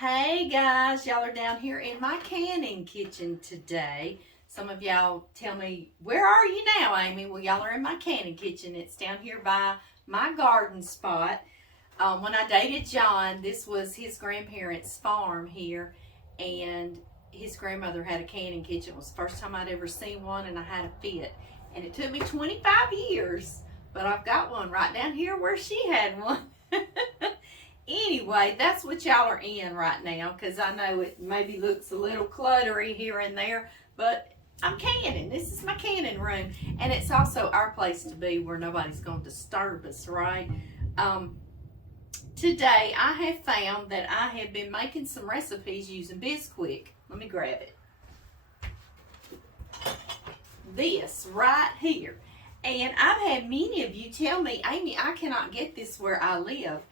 Hey guys, y'all are down here in my canning kitchen today. Some of y'all tell me, where are you now, Amy? Well, y'all are in my canning kitchen. It's down here by my garden spot. When I dated John, this was his grandparents' farm here, and his grandmother had a canning kitchen. It was the first time I'd ever seen one, and I had a fit. And it took me 25 years, but I've got one right down here where she had one. Anyway, that's what y'all are in right now, because I know it maybe looks a little cluttery here and there, but I'm canning. This is my canning room, and it's also our place to be where nobody's going to disturb us, right? Today, I have found that I have been making some recipes using Bisquick. Let me grab it. This right here. And I've had many of you tell me, Amy, I cannot get this where I live.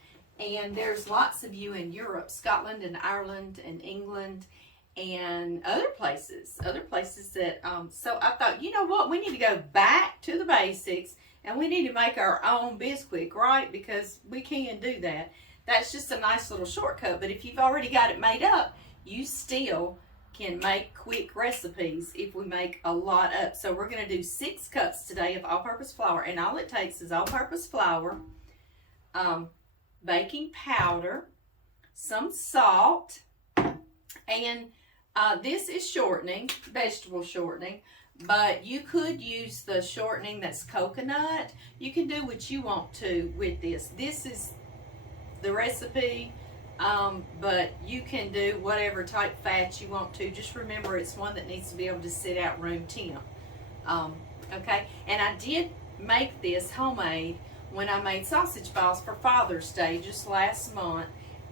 And there's lots of you in Europe, Scotland and Ireland and England and other places that, so I thought, you know what, we need to go back to the basics and we need to make our own Bisquick, right? Because we can do that. That's just a nice little shortcut, but if you've already got it made up, you still can make quick recipes if we make a lot up. So we're going to do 6 cups today of all-purpose flour, and all it takes is all-purpose flour, baking powder, some salt, and this is shortening, vegetable shortening, but you could use the shortening that's coconut. You can do what you want to with this. This is the recipe, but you can do whatever type fat you want to. Just remember, it's one that needs to be able to sit out room temp. Okay, and I did make this homemade when I made sausage balls for Father's Day just last month,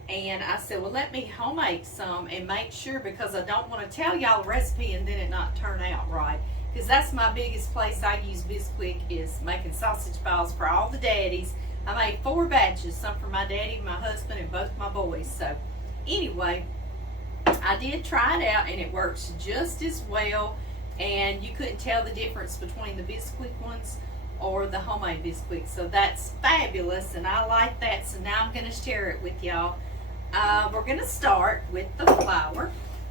and I said, well, let me homemade some and make sure, because I don't want to tell y'all a recipe and then it not turn out right, because that's my biggest place I use Bisquick, is making sausage balls for all the daddies. I made 4 batches, some for my daddy, my husband, and both my boys. So anyway, I did try it out and it works just as well, and you couldn't tell the difference between the Bisquick ones or the homemade Bisquick. So that's fabulous, and I like that. So now I'm going to share it with y'all. We're going to start with the flour,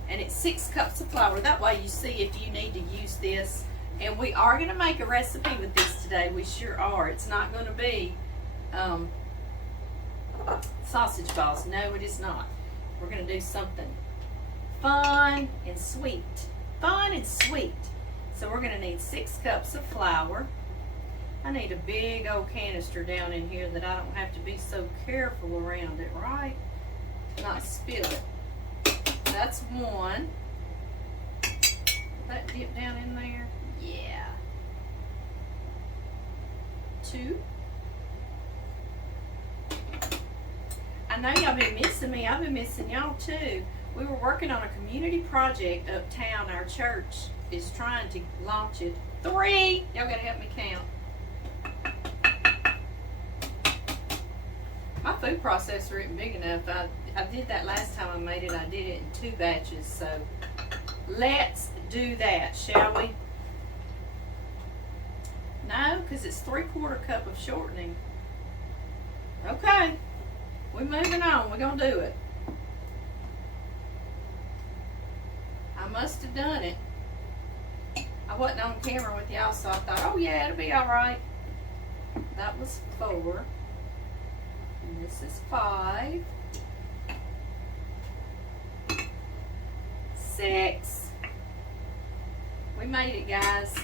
and it's 6 cups of flour. That way you see if you need to use this. And we are going to make a recipe with this today. We sure are. It's not going to be sausage balls. No, it is not. We're going to do something fun and sweet. Fun and sweet. So we're going to need 6 cups of flour. I need a big old canister down in here that I don't have to be so careful around it, right? Not spill it. That's 1. That dip down in there? Yeah. 2. I know y'all been missing me. I've been missing y'all too. We were working on a community project uptown. Our church is trying to launch it. 3. Y'all gotta help me count. My food processor isn't big enough. I did that last time I made it. I did it in 2 batches. So let's do that, shall we? No, because it's 3/4 cup of shortening. Okay, we're moving on. We're going to do it. I must have done it. I wasn't on camera with y'all, so I thought, oh yeah, it'll be all right. That was 4. And this is 5. 6. We made it, guys.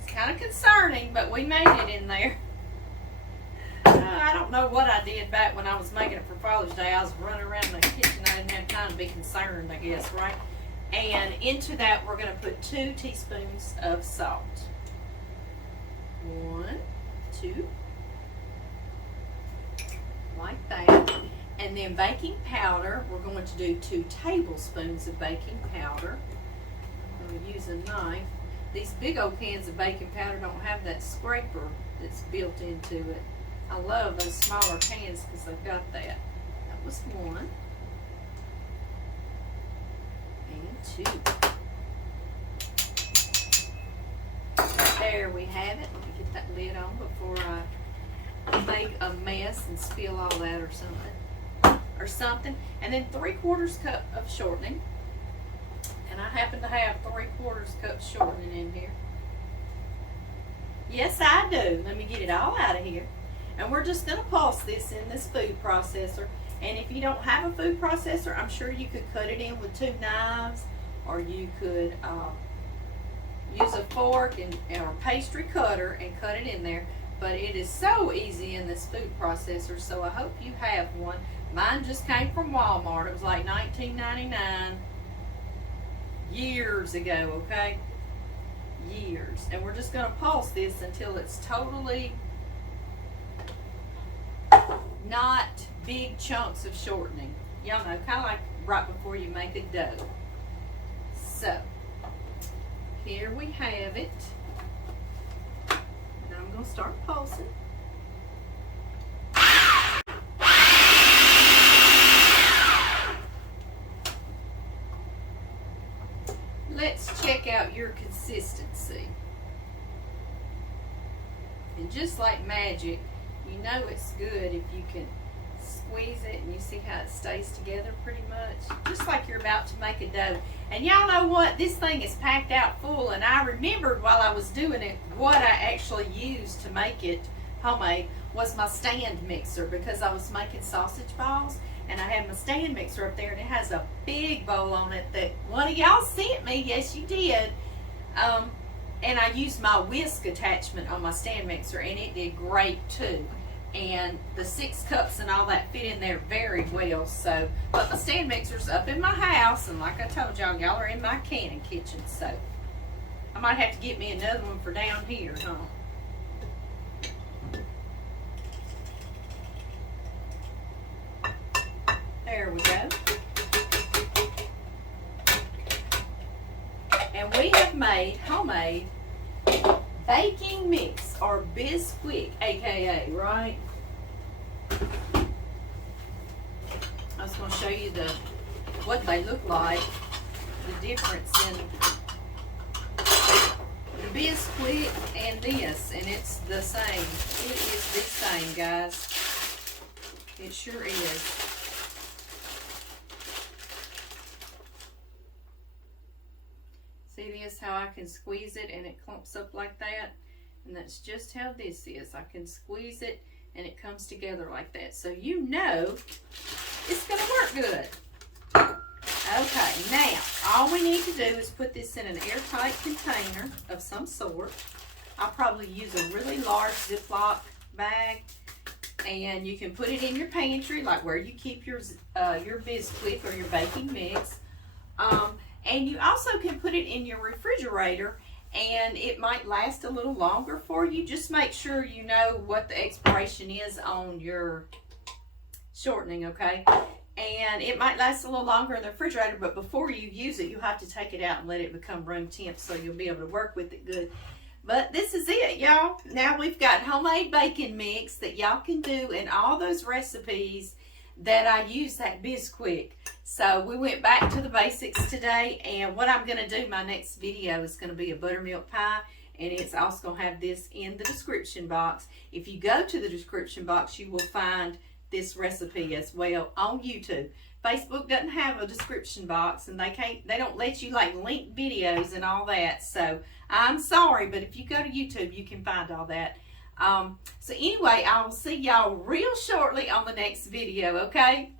It's kind of concerning, but we made it in there. I don't know what I did back when I was making it for Father's Day. I was running around the kitchen. I didn't have time to be concerned, I guess, right? And into that, we're going to put 2 teaspoons of salt. 1, 2. Like that. And then baking powder, we're going to do 2 tablespoons of baking powder. I'm going to use a knife. These big old cans of baking powder don't have that scraper that's built into it. I love those smaller cans because they've got that. That was 1. And 2. There we have it. Let me get that lid on before I make a mess and spill all that or something. or something. And then 3/4 cup of shortening. And I happen to have 3/4 cup shortening in here. Yes, I do. Let me get it all out of here. And we're just going to pulse this in this food processor. And if you don't have a food processor, I'm sure you could cut it in with 2 knives, or you could use a fork or pastry cutter and cut it in there. But it is so easy in this food processor, so I hope you have one. Mine just came from Walmart. It was like $19.99 years ago, okay? Years. And we're just going to pulse this until it's totally not big chunks of shortening. Y'all know, kind of like right before you make a dough. So, here we have it. And I'm going to start pulsing. Let's check out your consistency. And just like magic, you know it's good if you can squeeze it and you see how it stays together pretty much. Just like you're about to make a dough. And y'all know what? This thing is packed out full, and I remembered while I was doing it what I actually used to make it homemade was my stand mixer, because I was making sausage balls and I had my stand mixer up there, and it has a big bowl on it that one of y'all sent me. Yes, you did. And I used my whisk attachment on my stand mixer, and it did great too. And the 6 cups and all that fit in there very well. So, but my stand mixer's up in my house, and like I told y'all, y'all are in my canning kitchen, so I might have to get me another one for down here, huh? There we go. And we have made homemade baking mix, or Bisquick, aka, right? I was going to show you what they look like, the difference in the Bisquick and this, and it's the same. It is the same, guys. It sure is. See this, how I can squeeze it and it clumps up like that? And that's just how this is. I can squeeze it and it comes together like that. So you know it's going to work good. Okay, now all we need to do is put this in an airtight container of some sort. I'll probably use a really large Ziploc bag. And you can put it in your pantry, like where you keep your Bisquick or your baking mix. And you also can put it in your refrigerator, and it might last a little longer for you. Just make sure you know what the expiration is on your shortening, okay? And it might last a little longer in the refrigerator, but before you use it, you'll have to take it out and let it become room temp so you'll be able to work with it good. But this is it, y'all. Now we've got homemade baking mix that y'all can do in all those recipes that I use that Bisquick. So we went back to the basics today, and what I'm going to do, my next video is going to be a buttermilk pie, and it's also going to have this in the description box. If you go to the description box, you will find this recipe as well on YouTube. Facebook doesn't have a description box, and they don't let you like link videos and all that. So I'm sorry, but if you go to YouTube, you can find all that. So anyway, I will see y'all real shortly on the next video, okay?